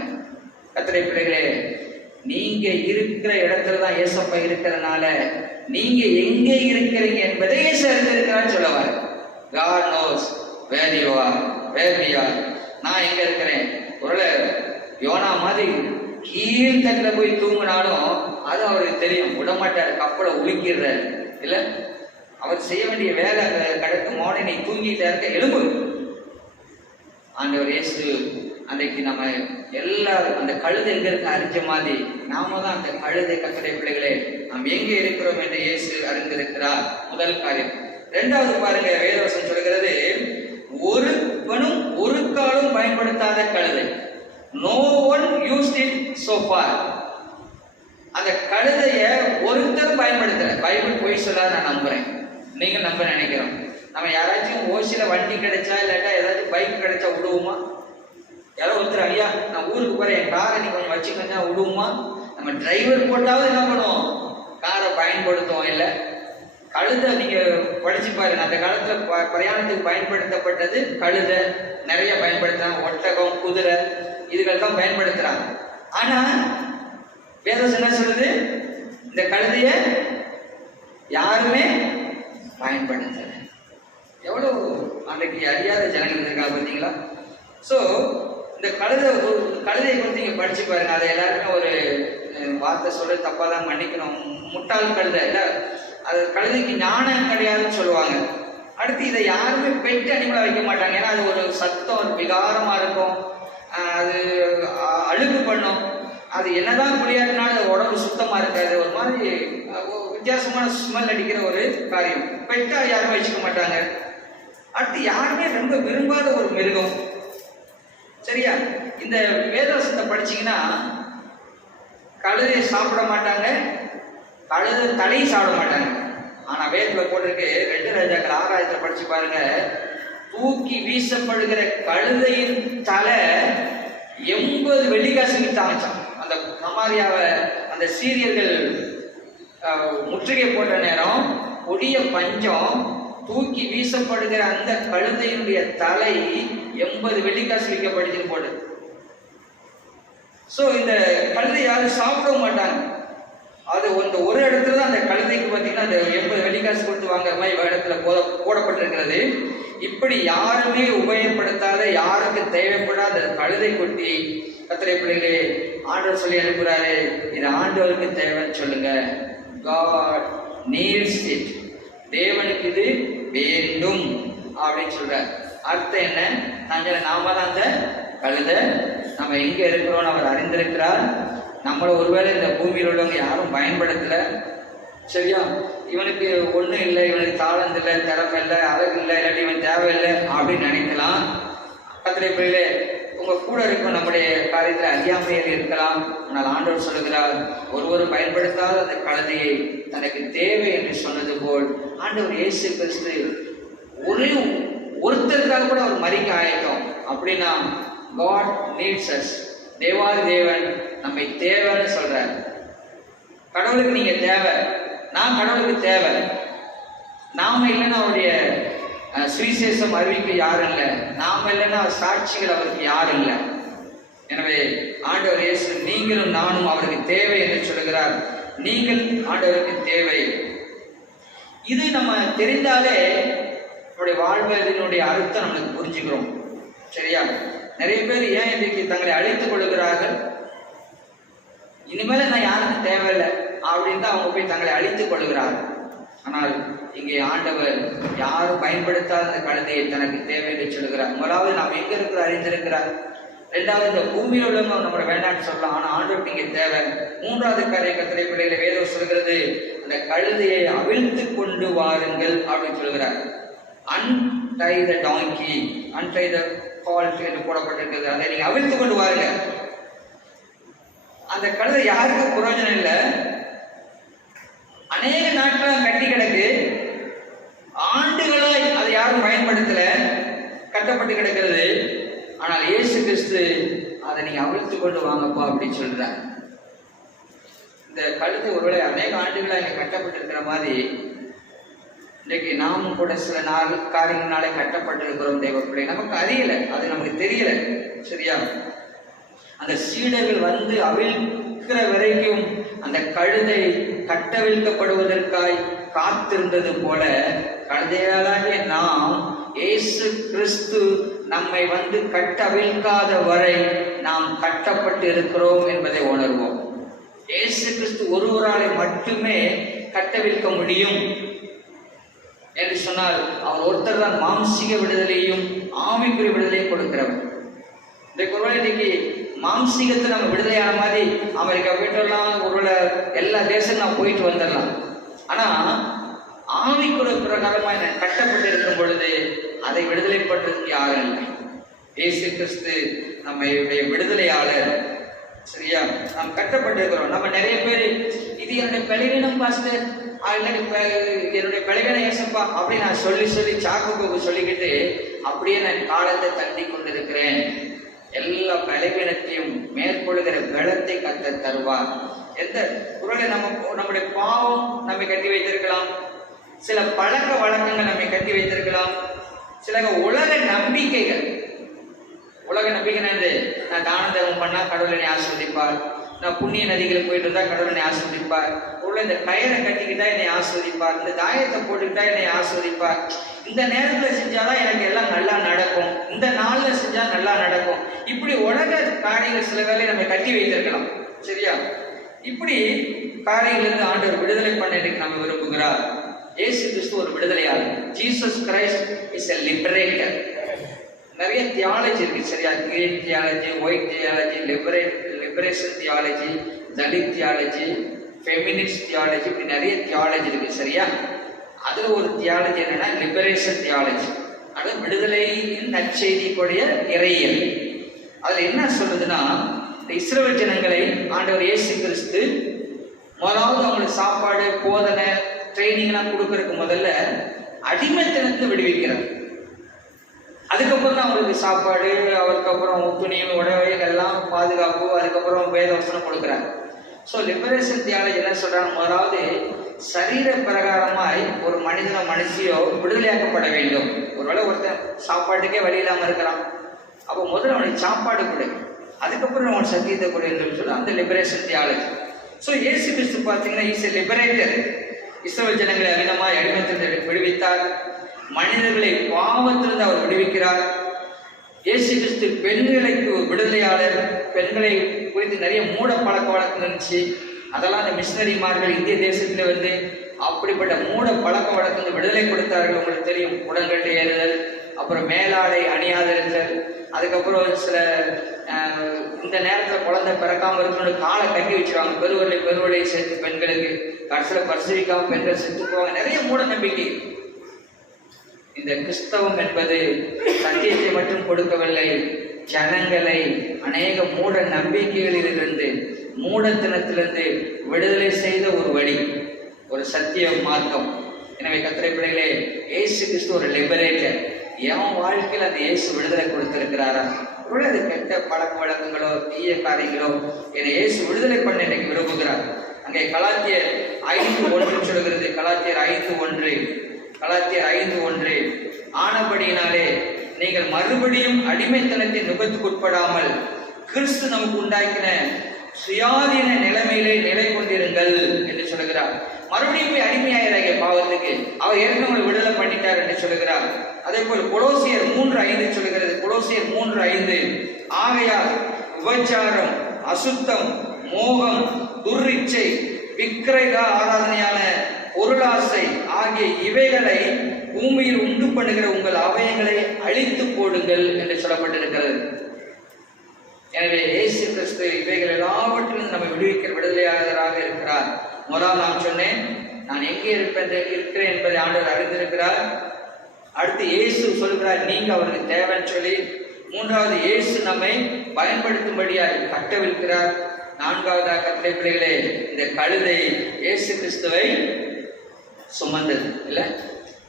கர்த்தருடைய பிள்ளைகளே, நீங்க இருக்கிற இடத்துல தான் ஏசப்பா இருக்கிறதுனால நீங்க எங்கே இருக்கிறீங்க என்பதை இயேசு அறிந்திருக்கிறான்னு சொல்லுவார். God knows where you are, where we are. நான் எங்க இருக்கிறேன். ஒருவேளை யோனா மாதிரி கீழ்த்தட்டில் போய் தூங்கினாலும் அது அவருக்கு தெரியும். விடமாட்டார், கப்பலை உலுக்கிறார். இல்ல, அவர் செய்ய வேண்டிய வேலை கடக்கு மோனை நீ தூங்கிட்டா இருக்க, எழும்பு. ஆண்டவர் இயேசு அன்றைக்கு நம்ம எல்லாரும் அந்த கழுதை எங்க இருக்க அறிஞ்ச மாதிரி நாம தான் அந்த கழுதை. கர்த்தருடைய பிள்ளைகளே, நாம் எங்கே இருக்கிறோம் என்று இயேசு அறிந்திருக்கிறார். முதல் காரியம். இரண்டாவது பாருங்க, வேதவசனம் சொல்கிறது, ஒருவனும் ஒரு காலும் பயன்படுத்தாத கழுதை. No one used it so far. அந்த கழுதைய ஒருத்தரும் பயன்படுத்தல. பைபிள் போய் சொல்லாத நான் நம்புறேன், நீங்க நம்ப நினைக்கிறோம். நம்ம யாராச்சும் ஓசில வண்டி கிடைச்சா இல்லாட்டா ஏதாச்சும் பைக் கிடைச்சா விடுவோமா? யாரோ ஒருத்தர், ஐயா நான் ஊருக்கு போறேன், என் காரை நீ கொஞ்சம் வச்சுக்கோங்க விடுவோமா? நம்ம டிரைவர் போட்டாவது என்ன பண்ணுவோம்? காரை பயன்படுத்துவோம். இல்லை, கழுதை நீங்க படிச்சு பாருங்க. அந்த காலத்துல பிரயாணத்துக்கு பயன்படுத்தப்பட்டது கழுதை. நிறைய பயன்படுத்துறாங்க. ஒட்டகம், குதிரை இதுகள் தான் பயன்படுத்துறாங்க. ஆனா வேதம் என்ன சொல்லுது? இந்த கழுதைய யாருமே பயன்படுத்தல. எவ்வளவு அன்றைக்கு அறியாத ஜனங்கள் இருக்கா பார்த்தீங்களா? ஸோ இந்த கழுதையை குறித்து நீங்க படிச்சு பாருங்க. அதை எல்லாருமே ஒரு வார்த்தை சொல்ல தப்பா தான் மன்னிக்கணும், முட்டாள் கழுதை இல்லை. அது கழுதைக்கு ஞானம் கிடையாதுன்னு சொல்லுவாங்க. அடுத்து இதை யாருமே பெட்டு அனிமலா வைக்க மாட்டாங்க. ஏன்னா அது ஒரு சத்தம், ஒரு விகாரமா இருக்கும், அது அழுக்கு பண்ணும். அது என்னதான் குளியாட்டினாலும் அது உடம்பு சுத்தமா இருக்காது, ஒரு மாதிரி வித்தியாசமான ஸ்மெல் அடிக்கிற ஒரு காரியம். பெட்டா யாரும் வச்சுக்க மாட்டாங்க. அடுத்து யாருமே ரொம்ப விரும்பாத ஒரு மிருகம். சரியா? இந்த வேதவசத்தை படிச்சீங்கன்னா கழுதை சாப்பிட மாட்டாங்க, கழுதை தலையும் சாப்பிட மாட்டாங்க. ஆனா வேதத்துல போட்டிருக்கு 2 ராஜாக்கள் 6 படிச்சு பாருங்க, தூக்கி வீசப்படுகிற கழுதையின் தலை 80 வெள்ளிக்காசு வித்தாச்சான். அந்த சமாரியாவை அந்த சீரியர்கள் முற்றுகை போட்ட நேரம் கொடிய பஞ்சம், தூக்கி வீசப்படுகிற அந்த கழுதையினுடைய தலை 80 வெள்ளிக்காசு விற்கப்படுதுன்னு போடு. சோ இந்த கழுதை யாரும் சாப்பிடவும் மாட்டாங்க. அது ஒரு இடத்துல தான் அந்த கழுதைக்கு பார்த்தீங்கன்னா அந்த 80 வெள்ளிக்காசு கொடுத்து வாங்குற மாதிரி இடத்துல போடப்பட்டிருக்கிறது. இப்படி யாருமே உபயோகப்படுத்தாத, யாருக்கு தேவைப்படாத கழுதை கொட்டி கர்த்தருடைய பிள்ளைகளே ஆண்டவர் சொல்லி அனுப்புறாரு, இது ஆண்டவருக்கு தேவைன்னு சொல்லுங்க. God needs it. தேவனுக்கு இது வேண்டும் அப்படின்னு சொல்றார். அர்த்தம் என்ன? நாம தான் அந்த கழுதை. நம்ம எங்க இருக்கிறோம் அவர் அறிந்திருக்கிறார். நம்மள ஒருவேளை இந்த பூமியில் உள்ளவங்க யாரும் பயன்படுத்தல. சரியா? இவனுக்கு ஒண்ணும் இல்லை, இவனுக்கு தாளந்து இல்லை, திறமை இல்லை, அழகு இல்லை, இல்லாட்டி இவன் தேவையில்லை அப்படின்னு நினைக்கலாம். கர்த்தருடைய பிள்ளைகளே, உங்க கூட இருக்கும் நம்முடைய காரியத்தில் அறியாமையில் இருக்கலாம். ஆனால் ஆண்டவர் சொல்லுகிறார், ஒருவரும் பயன்படுத்தாத அந்த கழுதையை தனக்கு தேவை என்று சொன்னது போல் ஆண்டவர் இயேசு கிறிஸ்து ஒருத்தருக்காக கூட அவர் மறிக்க ஆயத்தம். அப்படின்னா God needs us. தேவாதி தேவன் நம்மை தேவைன்னு சொல்றார். கடவுளுக்கு நீங்க தேவை, நான் கடவுளுக்கு தேவை. நாம இல்லைன்னா அவருடைய சுவிசேஷம் அறிவிக்க யாரும் இல்லை, நாம இல்லைன்னா சாட்சிகள் அவருக்கு யாரும் இல்லை. எனவே ஆண்டவர் இயேசு நீங்களும் நானும் அவருக்கு தேவை என்று சொல்லுகிறார். நீங்கள் ஆண்டவருக்கு தேவை. இது நம்ம தெரிந்தாலே நம்முடைய வாழ்வதனுடைய அர்த்தம் நம்மளுக்கு புரிஞ்சுக்கிறோம். சரியா? நிறைய பேர் ஏன் இன்றைக்கு தங்களை அழைத்துக் கொள்ளுகிறார்கள், இனிமேல நான் யாருக்கும் தேவையில்லை அப்படின்னு தான் அவங்க போய் தங்களை அழித்துக் கொள்கிறார்கள். ஆனால் இங்கே ஆண்டவர் யாரும் பயன்படுத்தாத அந்த கழுதையை தனக்கு தேவை என்று சொல்லுகிறார். முதலாவது நாம் எங்க இருக்கிற அறிந்திருக்கிறார். 2வது இந்த பூமியில் உள்ளவங்க நம்மளை வேண்டாம்னு சொல்லலாம், ஆனா ஆண்டவர் நீங்க தேவை. 3வது காரியம் கர்த்தருடைய பிள்ளைகளை வேதம் சொல்கிறது, அந்த கழுதையை அவிழ்த்து கொண்டு வாருங்கள் அப்படின்னு சொல்கிறார். untie the donkey, untie the colt என்று போடப்பட்டிருக்கிறது. அதை நீங்க அவிழ்த்து கொண்டு வாருங்க. அந்த கழுதை யாருக்கு பிரயோஜனம் இல்லை, அநேக நாட்களா கட்டி கிடக்கு, ஆண்டுகளாய் அதை யாரும் பயன்படுத்தல, கட்டப்பட்டு கிடக்கிறது. ஆனால் இயேசு கிறிஸ்து அதை நீங்க அவிழ்த்து கொண்டு வாங்கப்பா அப்படின்னு சொல்றார். இந்த கழுதை ஒருவேளை அநேக ஆண்டுகளா இங்க கட்டப்பட்டிருக்கிற மாதிரி இன்றைக்கு நாமும் கூட சில காரியங்களாலே கட்டப்பட்டிருக்கிறோம். தேவ பிள்ளை நமக்கு அறியல, அது நமக்கு தெரியல. சரியா? அந்த சீடர்கள் வந்து அவிழ்க்கிற வரைக்கும் அந்த கழுதை கட்டவிழ்க்கப்படுவதற்காய் காத்திருந்தது போல கழுதையாளாகிய நாம் இயேசு கிறிஸ்து நம்மை வந்து கட்டவிழ்க்காத வரை நாம் கட்டப்பட்டு இருக்கிறோம் என்பதை உணர்வோம். இயேசு கிறிஸ்து ஒருவராலே மட்டுமே கட்டவிழ்க்க முடியும் என்று சொன்னால் அவர் ஒருத்தர் தான் மாம்சீக விடுதலையும் ஆவிக்குரிய விடுதலையும் கொடுக்கிறவர். இன்னைக்கு மாம்சீகத்தில் நம்ம விடுதலையான மாதிரி அமெரிக்கா போயிட்டு வரலாம், ஒருவேளை எல்லா தேசம் நான் போயிட்டு வந்துடலாம். ஆனா ஆவிக்குரிய பிரகாரமாக கட்டப்பட்டு இருக்கும் பொழுது அதை விடுதலை பண்றதுக்கு யாரும் இல்லை. இயேசு கிறிஸ்து நம்முடைய விடுதலையாளர். சரியா? நாம் கட்டப்பட்டிருக்கிறோம். நம்ம நிறைய பேர் இது என்னுடைய பலவீனம் பாஸ்டர், என்னுடைய பலவீனம் ஏசப்பா அப்படின்னு நான் சொல்லி சாக்கு சொல்லிக்கிட்டு அப்படியே நான் காலத்தை தள்ளி கொண்டிருக்கிறேன். எல்லா பலவீனத்தையும் மேற்கொள்கிற பலத்தை கர்த்தர் தருவார். எந்த குரலை நம்முடைய பாவம் நம்மை கட்டி வைத்திருக்கலாம், சில பழக்க வழக்கங்கள் நம்மை கட்டி வைத்திருக்கலாம், சில உலக நம்பிக்கைகள். உலக நம்பிக்கை என்று நான் தான தர்மம் பண்ணா கடவுளை ஆஸ்வதிப்பார், நான் புண்ணிய நதிகளுக்கு போயிட்டு இருந்தா கடவுளை ஆஸ்வதிப்பார், உள்ள இந்த கயிறை கட்டிக்கிட்டா என்னை ஆஸ்வதிப்பார், இந்த தாயத்தை போட்டுக்கிட்டா என்னை ஆஸ்வதிப்பார், இந்த நேரத்துல செஞ்சாதான் எனக்கு எல்லாம் நல்லா நடக்கும், இந்த நாள்ல செஞ்சா நல்லா நடக்கும். இப்படி உலக காரியங்கள் சில வேலை நம்ம கட்டி வைத்திருக்கலாம். சரியா? இப்படி காரியங்களிலிருந்து ஆண்டவர் விடுதலை பண்ண நம்ம விரும்புகிறார். இயேசு கிறிஸ்து ஒரு விடுதலையாளர். Jesus Christ is a liberator. நிறைய தியாலஜி இருக்கு. சரியா? Green theology, white theology, liberation theology, Dalit theology, feminist theology, இப்படி நிறைய தியாலஜி இருக்கு. சரியா? அதுல ஒரு தியாலஜி என்னன்னா லிபரேஷன் தியாலஜி. அது விடுதலையின் நற்செய்திக்குடைய இறையியல். அதுல என்ன சொல்லுதுன்னா, இந்த இஸ்ரவேல் ஜனங்களை ஆண்டவர் இயேசு கிறிஸ்து முதலாவது அவங்களுக்கு சாப்பாடு, போதனை, ட்ரைனிங்லாம் கொடுக்கறதுக்கு முதல்ல அடிமைத்தனத்தை விடுவிக்கிறார். அதுக்கப்புறம் தான் அவங்களுக்கு சாப்பாடு, அதுக்கப்புறம் துணி, உடவைகள் எல்லாம் பாதுகாப்பு, அதுக்கப்புறம் வேத வசனம் கொடுக்குறாங்க. ஸோ லிபரேஷன் தியாலஜி என்ன சொல்றாங்க, முதலாவது சரீர பிரகாரமாய் ஒரு மனிதனோ மனுஷியோ விடுதலையாக்கப்பட வேண்டும். ஒருவேளை ஒருத்தன் சாப்பாட்டுக்கே வழி இல்லாமல் இருக்கிறான், அப்போ முதல்ல அவனுக்கு சாப்பாடு கொடு, அதுக்கப்புறம் அவன் சத்தியத்தை கொடு என்று சொல்லி அந்த லிபரேஷன் தியாலஜி. ஸோ இயேசு கிறிஸ்து பார்த்தீங்கன்னா இஸ் எ லிபரேட்டர். இஸ்ரவேல் ஜனங்களை அமிதமாக அடிமைத்தனத்தை விடுவித்தார். மனிதர்களை பாவத்திலிருந்து அவர் விடுவிக்கிறார். இயேசு கிறிஸ்து பெண்களுக்கு விடுதலையாளர். பெண்களை குறித்து நிறைய மூட பழக்க வழக்கம் இருந்துச்சு. அதெல்லாம் அந்த மிஷினரிமார்கள் இந்திய தேசத்துல வந்து அப்படிப்பட்ட மூட பழக்க வழக்கம் விடுதலை கொடுத்தார்கள். உங்களுக்கு தெரியும், உடன்கட்டு ஏறுதல், அப்புறம் மேலாடை அணியாதிருத்தல், அதுக்கப்புறம் சில இந்த நேரத்தில் குழந்தை பிறக்காம இருக்கணும்னு காலை கட்டி வச்சிருவாங்க, பெருவலை சேர்த்து பெண்களுக்கு, கடைசியில் பரிசீலிக்காம பெண்கள் செத்து போவாங்க. நிறைய மூட நம்பிக்கை. இந்த கிறிஸ்தவம் என்பது சத்தியத்தை மட்டும் கொடுக்கவில்லை, ஜனங்களை அநேக மூட நம்பிக்கைகளிலிருந்து, மூடத்தனத்திலிருந்து விடுதலை செய்த ஒரு வழி, ஒரு சத்திய மார்க்கம். எனவே கர்த்தருடைய பிள்ளைகளே, இயேசு கிறிஸ்து ஒரு லிபரேட்டர். என் வாழ்க்கையில் அந்த இயேசு விடுதலை கொடுத்திருக்கிறாரா? ஒருவேளை அது கெட்ட பழக்க வழக்கங்களோ தீய காரியங்களோ என்னை இயேசு விடுதலை பண்ண எனக்கு விரும்புகிறார். அங்கே கலாத்தியர் 5:1 சொல்கிறது. கலாத்தியர் 5:1 ஆனபடியினாலே நீங்கள் மறுபடியும் அடிமைத்தனத்தின் நுகத்துக்குட்படாமல் கிறிஸ்து நமக்கு உண்டாக்கின சுயாதீன நிலைமையிலே நிலை கொண்டிருங்கள் என்று சொல்லுகிறார். மறுபடியும் போய் அடிமையாயிராங்க பாவத்துக்கு, அவர் ஏற்கனவே விடுதலை பண்ணிட்டார் என்று சொல்லுகிறார். அதே போல் கொலோசியர் 3:5 சொல்லுகிறது. கொலோசியர் 3:5 ஆகையால் விபச்சாரம், அசுத்தம், மோகம், துர்ரிச்சை, விக்கிரக ஆராதனையான பொருளாசை ஆகிய இவைகளை பூமியில் உண்டு பண்ணுகிற உங்கள் அவயங்களை அழித்து போடுங்கள் என்று சொல்லப்பட்டிருக்கிறது. எனவே இயேசு கிறிஸ்து இவைகள் எல்லாவற்றிலும் நம்ம விடுவிக்கிற விடுதலையாளராக இருக்கிறார். முதல் நான் சொன்னேன், நான் எங்கே இருக்கிறேன் என்பதை ஆண்டவர் அறிந்திருக்கிறார். அடுத்து இயேசு சொல்கிறார், நீங்க அவருக்கு தேவைன்னு சொல்லி. மூன்றாவது, இயேசு நம்மை பயன்படுத்தும்படியாய் கட்டவிழ்க்கிறார். நான்காவதாக கர்த்தருடைய பிள்ளைகளே, இந்த கழுதை இயேசு கிறிஸ்துவை சுமந்தது இல்ல,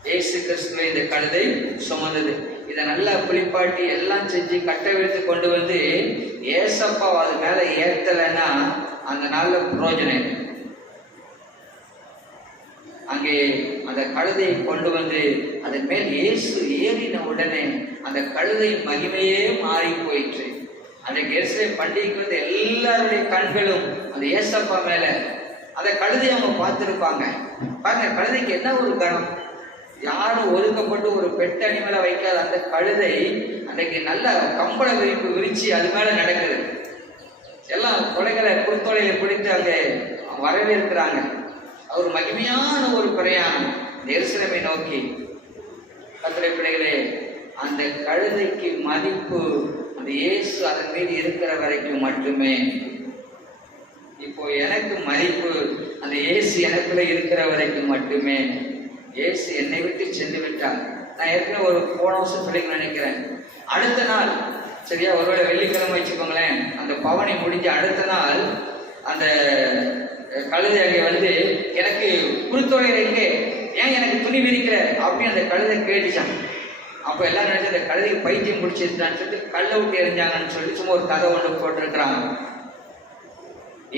இயேசு கிறிஸ்துவை இந்த கழுதை சுமந்தது. இதை நல்லா குளிப்பாட்டி எல்லாம் செஞ்சு கட்டவிழ்த்து கொண்டு வந்து ஏசப்பா அது மேல ஏத்தலைன்னா அந்த நாள்ல புரோஜனம். அங்கே அந்த கழுதையை கொண்டு வந்து அதன் மேல் இயேசு ஏறின உடனே அந்த கழுதை மகிமையே மாறி போயிற்று. அன்றைக்கு எருசலேம் பண்டிகைக்கு வந்து எல்லாருடைய கண்களும் அந்த ஏசப்பா மேல, அந்த கழுதையை அவங்க பார்த்துருப்பாங்க. பாருங்க, கழுதைக்கு என்ன ஒரு கணம், யாரும் ஒதுக்கப்பட்டு ஒரு பெட்டணி மேல வைக்காத அந்த கழுதை அன்றைக்கு நல்ல கம்பள விரிப்பு விரிச்சு அது மேல நடக்குது. எல்லாம் கொலைகளை குறுத்தொலையில பிடித்து அங்கே வரவேற்கிறாங்க. ஒரு மகிமையான ஒரு பிரயாணம் எருசலேமை நோக்கி. கர்த்தருடைய பிள்ளைகளே, அந்த கழுதைக்கு மதிப்பு அந்த இயேசு அதன் மீது இருக்கிற வரைக்கும் மட்டுமே. இப்போ எனக்கு மதிப்பு அந்த இயேசு எனக்குள்ள இருக்கிற வரைக்கும் மட்டுமே. இயேசு என்னை விட்டு சென்று விட்டார். நான் ஏற்கனவே ஒரு போன வருஷம் சொல்லிக்க நினைக்கிறேன். அடுத்த நாள் சரியா, ஒருவேளை வெள்ளிக்கிழமை வச்சுக்கோங்களேன், அந்த பவனி முடிஞ்ச அடுத்த நாள் அந்த கழுதை அங்கே வந்து எனக்கு குறுத்தொகையில எங்கே, ஏன் எனக்கு துணி விரிக்கிற அப்படின்னு அந்த கழுதை கேட்டுச்சான். அப்போ எல்லாம் நினைச்சு அந்த கழுதைக்கு பைத்தியம் பிடிச்சிருச்சான்னு சொல்லிட்டு கல்லை விட்டு எறிஞ்சாங்கன்னு சொல்லி சும்மா ஒரு கதை ஒன்று போட்டிருக்கிறாங்க.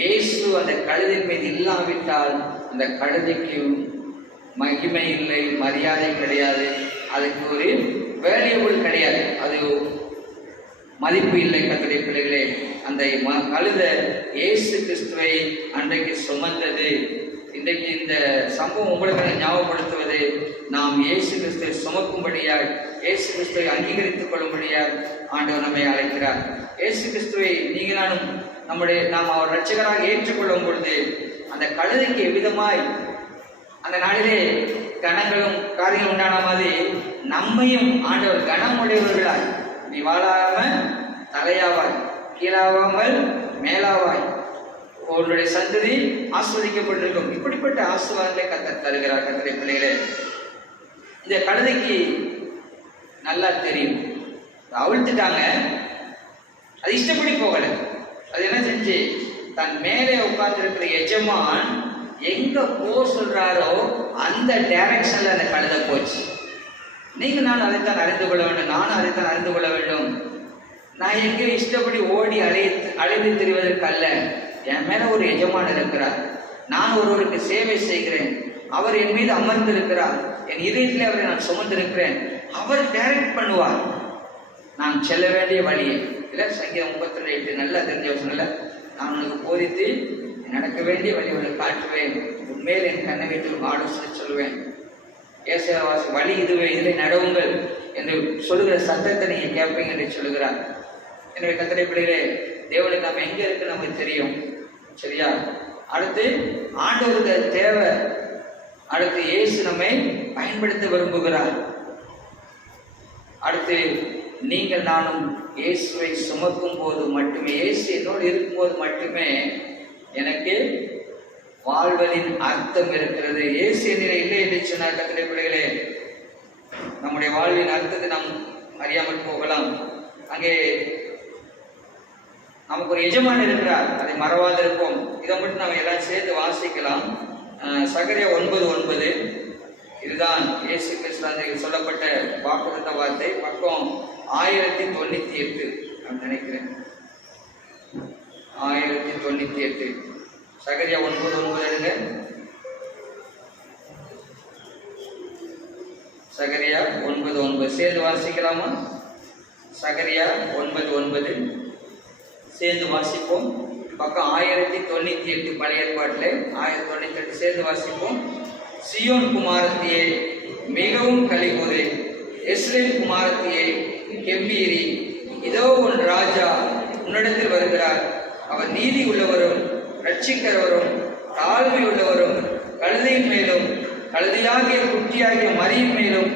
இயேசு அந்த கழுதை மீது இல்லாவிட்டால் அந்த கழுதைக்கு மகிமை இல்லை, மரியாதை கிடையாது, அதுக்கு ஒரு வேல்யூபிள் கிடையாது, அது மதிப்பு இல்லை. கர்த்தருடைய பிள்ளைகளே, அந்த கழுதை இயேசு கிறிஸ்துவை அன்றைக்கு சுமந்தது. இன்றைக்கு இந்த சம்பவம் உங்களுக்கு ஞாபகப்படுத்துவது, நாம் இயேசு கிறிஸ்துவை சுமக்கும்படியாய், இயேசு கிறிஸ்துவை அங்கீகரித்துக் கொள்ளும்படியாய் ஆண்டவர் நம்மை அழைக்கிறார். இயேசு கிறிஸ்துவை நீங்களும் நாம் அவர் ரட்சகராக ஏற்றுக்கொள்ளும் பொழுது அந்த கழுதைக்கு எவ்விதமாய் அந்த நாளிலே கணங்களும் காரியங்களும் உண்டான மாதிரி நம்மையும் ஆண்டவர் கனமுடையவர்களாய், நீ வாழாம தலையாவாய், கீழாவாமல் மேலாவாய், உன்னுடைய சந்ததி ஆஸ்வதிக்கப்பட்டிருக்கும். இப்படிப்பட்ட ஆசீர்வாதங்களை கர்த்தர் தருகிறார். கர்த்தருடைய பிள்ளைகளே, இந்த கழுதைக்கு நல்லா தெரியும். அவிழ்த்துட்டாங்க. அது இஷ்டப்படி போகல. அது என்ன செஞ்சு, தன் மேலே உட்கார்ந்து இருக்கிற எஜமான் எங்க போ சொல்றாரோ அந்த டைரக்ஷன்ல அந்த கழுதை போச்சு. நீங்க நான் அதைத்தான் அறிந்து கொள்ள வேண்டும், நானும் அதைத்தான் அறிந்து கொள்ள வேண்டும். நான் எங்க இஷ்டப்படி ஓடி அழைத்து திரிவதற்கு அல்ல. என் மேல ஒரு எஜமான் இருக்கிறார். நான் ஒருவருக்கு சேவை செய்கிறேன். அவர் என் மீது அமர்ந்து இருக்கிறார். என் இதயத்தில் அவரை நான் சுமந்திருக்கிறேன். அவர் டைரக்ட் பண்ணுவார் நான் செல்ல வேண்டிய வழியை. இல்லை, சங்கீதம் 32:8 நல்லா தெரிஞ்ச வசனங்கள, நான் உனக்கு போதித்து நடக்க வேண்டிய வழி உனக்கு காட்டுவேன், உண்மையில் என் கண்ணை வைத்து ஆலோசனை சொல்லுவேன். ஏசாயாவாசி வழி இதுவே, இதிலே நடவுங்கள் என்று சொல்லுகிற சத்தத்தை நீங்க கேட்பீங்க என்று சொல்லுகிறார். எனவே கர்த்தருடைய பிள்ளைகளே, தேவனுக்கு நம்ம எங்க இருக்கு நமக்கு தெரியும். சரியா? அடுத்து ஆண்டவருக்கு தேவை. அடுத்து இயேசு நம்மை பயன்படுத்த விரும்புகிறார். அடுத்து நீங்கள் நானும் இயேசுவை சுமக்கும் போது மட்டுமே, இயேசு என்னோடு இருக்கும்போது மட்டுமே எனக்கு வாழ்வதின் அர்த்தம் இருக்கிறது. இயேசு என்னிலே இல்லை என்று சொன்னார். கர்த்தருடைய பிள்ளைகளே, நம்முடைய வாழ்வின் அர்த்தத்தை நாம் அறியாமல் போகலாம். அங்கே நமக்கு ஒரு எஜமான் இருக்கிறார், அதை மறவாதிருப்போம். இதை மட்டும் நம்ம எல்லாம் சேர்த்து வாசிக்கலாம். சகரியா 9:9 இதுதான் இயேசு கிறிஸ்து சொல்லப்பட்ட வாக்குறுத்த வார்த்தை. பக்கம் 1098 நான் நினைக்கிறேன். 1098 சகரியா 9:9 சகரியா 9:9 சேர்ந்து வாசிக்கலாமா? சகரியா 9:9 சேர்ந்து வாசிப்போம். பக்கம் 1098 பழைய ஏற்பாட்டில் 1098 சேர்ந்து வாசிப்போம். சியோன் குமாரத்தியே மிகவும் கலிகூறு, எஸ்ரேல் குமாரத்தியே கெம்பீரி, இதோ உன் ராஜா உன்னிடத்தில் வருகிறார். அவர் நீதி உள்ளவரும் ரட்சிக்கிறவரும் தாழ்மை உள்ளவரும் கழுதையின் மேலும் கழுதையாகிய குட்டியாகிய மரியின் மேலும்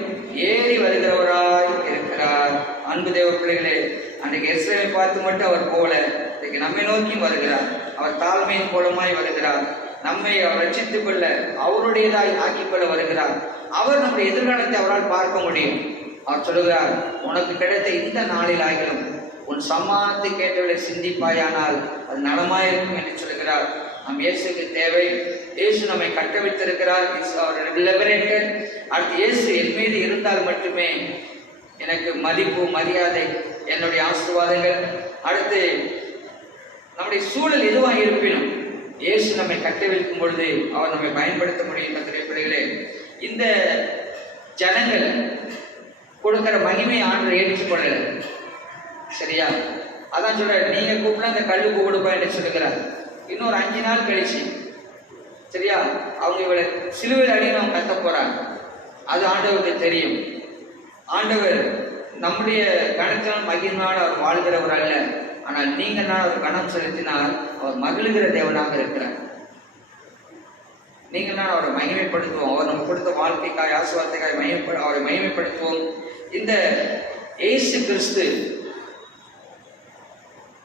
ஏறி வருகிறவராய் இருக்கிறார். அன்பு தேவ பிள்ளைகளே, அன்றைக்கு எஸ்ரேலை பார்த்து மட்டும் அவர் போல, இன்றைக்கு நம்மை நோக்கி வருகிறார். அவர் தாழ்மையின் மூலமாய் வருகிறார். நம்மை அவர் ரட்சித்துக் கொள்ள, அவருடையதாய் ஆக்கிக் கொள்ள வருகிறார். அவர் நம்முடைய எதிர்காலத்தை அவரால் பார்க்க முடியும். அவர் சொல்லுகிறார், உனக்கு கிடைத்த இந்த நாளில் ஆகிலும் உன் சம்மானத்தை கேட்டவளை சிந்திப்பாயானால் அது நலமாயிருக்கும் என்று சொல்லுகிறார். நம் இயேசுக்கு தேவை. இயேசு நம்மை கட்ட வைத்திருக்கிறார். அடுத்து இயேசு என் மீது இருந்தால் மட்டுமே எனக்கு மதிப்பு, மரியாதை, என்னுடைய ஆசீர்வாதங்கள். அடுத்து நம்முடைய சூழல் எதுவாக இருப்பினும் இயேசு நம்மை கட்ட வைக்கும் பொழுது அவர் நம்மை பயன்படுத்த முடியும். கர்த்தருடைய பிள்ளைகளே, இந்த ஜனங்கள் கொடுக்கிற மகிமை ஆண்டவர் ஏற்றுக்கொள்ளல. சரியா? அதான் சொல்ற, நீங்க கூப்பிட அந்த கல்லு கூப்பிடுப்பா என்று சொல்லுகிறார். இன்னொரு 5 நாள் கழிச்சு, சரியா, அவங்க இவளை சிலுவையில் அடி அவங்க கத்த போறாங்க. அது ஆண்டவருக்கு தெரியும். ஆண்டவர் நம்முடைய கணத்தினால் மகிழ்நாள் அவர் வாழ்கிறவர் அல்ல. ஆனால் நீங்கள் நான் அவர் கணம் செலுத்தினால் அவர் மகிழ்கிற தேவனாக இருக்கிறார். நீங்கள் நான் அவரை மகிமைப்படுத்துவோம். அவர் நம்ம கொடுத்த வாழ்க்கைக்காய், ஆசீர்வாதத்துக்காய் அவரை மகிமைப்படுத்துவோம். இந்த இயேசு கிறிஸ்து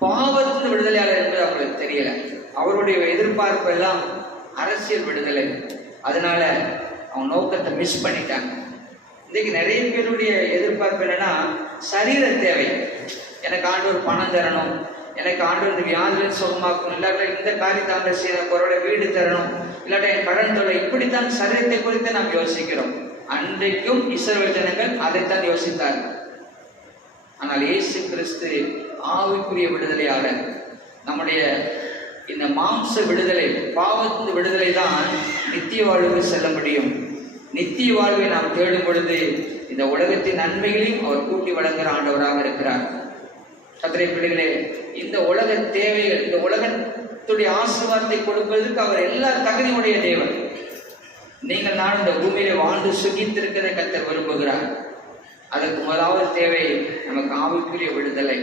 பாவத்தின் விடுதலையாளர் என்பது அவங்களுக்கு தெரியல. அவருடைய எதிர்பார்ப்பு எல்லாம் அரசியல் விடுதலை. அதனால அவங்க நோக்கத்தை மிஸ் பண்ணிட்டாங்க. இன்னைக்கு நிறைய பேருடைய எதிர்பார்ப்பு என்னன்னா, சரீர தேவை. எனக்கு ஆண்டவர் பணம் தரணும், எனக்கு ஆண்டவர் இந்த வியாதியில் சுகமாக்கணும், இல்லாட்ட இந்த காரியத்தை செய்யணும், அவரோட வீடு தரணும், இல்லாட்ட என் கடன் தொல்லை, இப்படித்தான் சரீரத்தை குறித்து நாம் யோசிக்கிறோம். அன்றைக்கும் இஸ்ரவேல் ஜனங்கள் அதைத்தான் யோசித்தார்கள். ஆனால் இயேசு கிறிஸ்து ஆவிக்குரிய விடுதலையாளர். நம்முடைய இந்த மாம்ச விடுதலை, பாவத்தின் விடுதலை தான் நித்திய வாழ்வுக்கு செல்ல முடியும். நித்திய வாழ்வை நாம் தேடும் பொழுது இந்த உலகத்தின் நன்மைகளையும் அவர் கூட்டி வழங்குகிற ஆண்டவராக இருக்கிறார். கர்த்தருடைய பிள்ளைகளே, இந்த உலக தேவைகள், இந்த உலகத்துடைய ஆசீர்வாதத்தை கொடுப்பதற்கு அவர் எல்லா தகுதியுடைய தேவன். நீங்கள் நான் இந்த பூமியில வாழ்ந்து சுகித்திருக்கிற கர்த்தர் விரும்புகிறார். அதற்கு முதலாவது தேவை நமக்கு ஆவிக்குரிய விடுதலை,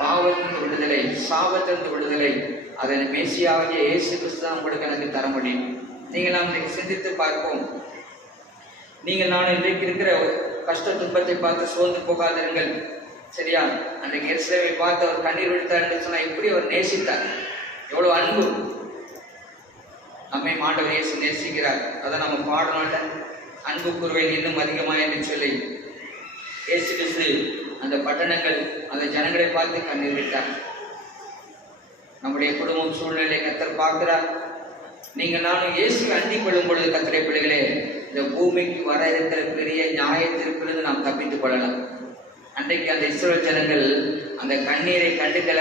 பாவத்தின் விடுதலை, சாபத்திலிருந்து விடுதலை. அதை மேசியாகிய இயேசு கிறிஸ்து தான் உங்களுக்கு எனக்கு தர முடியும். நீங்கள் நாம் இன்றைக்கு சிந்தித்து பார்ப்போம். நீங்கள் நான் இன்றைக்கு இருக்கிற கஷ்ட துன்பத்தை பார்த்து சோர்ந்து போகாதிருங்கள். சரியா? அன்றைக்கு எருசலேமை பார்த்து அவர் கண்ணீர் விடுத்தார் என்று சொன்னால் இப்படி அவர் நேசித்தார். எவ்வளவு அன்பு! நம்மை ஆண்டவர் இயேசு நேசிக்கிறார். அதை நம்ம பாடணும். அன்பு கூறுவேன் இன்னும் அதிகமாக என்று சொல்லி இயேசு கிறிஸ்து அந்த பட்டணங்கள் அந்த ஜனங்களை பார்த்து கண்ணீர் விட்டார். நம்முடைய குடும்பம் சூழ்நிலை கர்த்தர் பார்க்கிறார். நீங்க நானும் இயேசு அண்டிக் கொள்ளும் பொழுது கர்த்தருடைய பிள்ளைகளே, இந்த பூமிக்கு வர இருக்கிற பெரிய நியாய தீர்ப்பிலிருந்து நாம் தப்பித்துக் கொள்ளலாம். அன்றைக்கு அந்த இஸ்ரவேல் ஜனங்கள் அந்த கண்ணீரை கண்டுக்கல,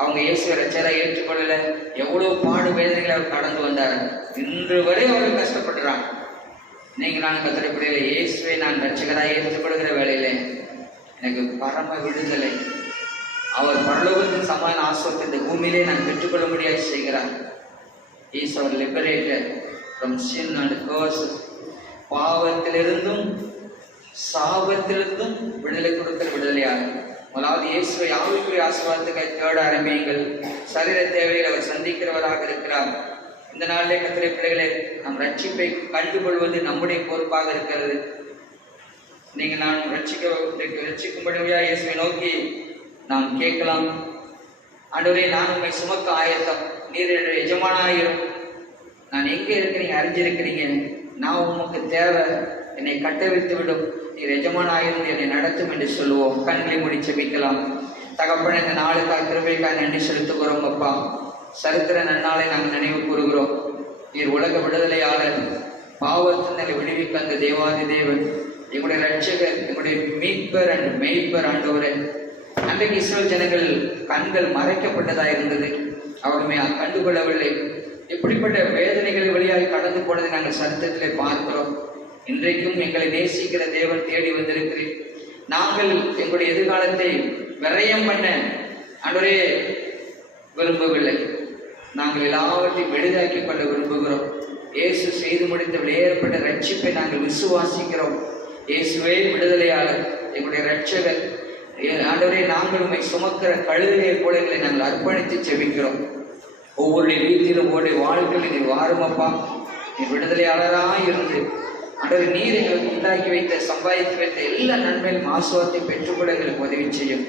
அவங்க இயேசுவை ரட்சகரை ஏற்றுக்கொள்ளல, எவ்வளவு பாடு வேதனைகளை அவர் கடந்து வந்தார். இன்று வரை அவர்கள் கஷ்டப்படுறாங்க. நீங்க நான் கர்த்தருடைய பிள்ளைகளே, இயேசுவை நான் ரட்சகராக ஏற்றுக்கொள்கிற வேலையிலே எனக்கு பரம விடுதலை, அவர் பரலோகத்தின் சமான ஆசீர்வாதத்தை இந்த பூமியிலே நான் பெற்றுக்கொள்ள முடியாது செய்கிறார். Is our liberator from sin and curse. பாவத்திலிருந்தும் சாபத்திலிருந்தும் விடுதலை கொடுக்கிற விடுதலையாகும். முதலாவது இயேசுவை ஆவிக்குரிய ஆசீர்வாதத்துக்காக தேட ஆரம்பியுங்கள். சரீர தேவையில் அவர் சந்திக்கிறவராக இருக்கிறார். இந்த நாளிலே கர்த்தருடைய பிள்ளைகளே, நம் ரட்சிப்பை கண்டுகொள்வது நம்முடைய பொறுப்பாக இருக்கிறது. நீங்க நான் ரட்சிக்கும்படியா இயேசுவை நோக்கி நாம் கேட்கலாம். ஆண்டவரே, நான் உண்மை சுமக்க ஆயத்தம், நீர் எஜமானாயிரும். நான் எங்க இருக்கிறீங்க அறிஞ்சிருக்கிறீங்க, நான் உமக்கு தேவை, என்னை கட்டவிழ்த்து விடும், நீர் எஜமானாயிருந்து என்னை நடத்தும் என்று சொல்லுவோம். கண்களை மூடி ஜெபிக்கலாம். தகப்பனே, இந்த நாளுக்காக கிருபைக்காக நன்றி செலுத்துகிறோம். அப்பா, சரித்திர நன்னாளை நாங்கள் நினைவு கூறுகிறோம். நீர் உலக விடுதலையாளர், பாவத்தினை விடுவிக்க அந்த தேவாதி தேவன், எங்களுடைய ரட்சகர், எங்களுடைய மீட்பர் அண்ட் மெய்ப்பர். ஆண்டவரே, அன்றைக்கு இஸ்ரவேல் ஜனங்கள் கண்கள் மறைக்கப்பட்டதா இருந்தது, அவருமே கண்டுகொள்ளவில்லை. எப்படிப்பட்ட வேதனைகள் வழியாக கடந்து போனதை நாங்கள் சரித்திரத்திலே பார்க்கிறோம். இன்றைக்கும் எங்களை நேசிக்கிற தேவன் தேடி வந்திருக்கிறேன். நாங்கள் எங்களுடைய எதிர்காலத்தை விரயம் பண்ண ஆண்டவரே விரும்பவில்லை. நாங்கள் எல்லாவற்றையும் எளிதாக்கிக் கொள்ள விரும்புகிறோம். இயேசு செய்து முடித்த வெளியேறப்பட்ட ரட்சிப்பை நாங்கள் விசுவாசிக்கிறோம். இயேசுவே விடுதலையாளர், எங்களுடைய ரட்சகர். ஆண்டவரே, நாங்கள் உண்மை சுமக்கிற கழுதையை போல எங்களை நாங்கள் அர்ப்பணித்து செபிக்கிறோம். ஒவ்வொருடைய வீட்டிலும் ஒவ்வொருடைய வாழ்க்கையில் நீர் வாருமப்பா. நீ விடுதலையாளராக இருந்து ஆண்டவரே, நீர் எங்களுக்கு உண்டாக்கி வைத்த சம்பாதித்து வைத்த எல்லா நன்மையும் ஆசீர்வாதத்தை பெற்றுக்கொள்ள எங்களுக்கு உதவி செய்யும்.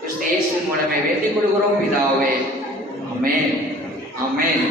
கிறிஸ்து இயேசுவின் மூலமே வேண்டிக் கொள்கிறோம் பிதாவே. ஆமென், ஆமென்.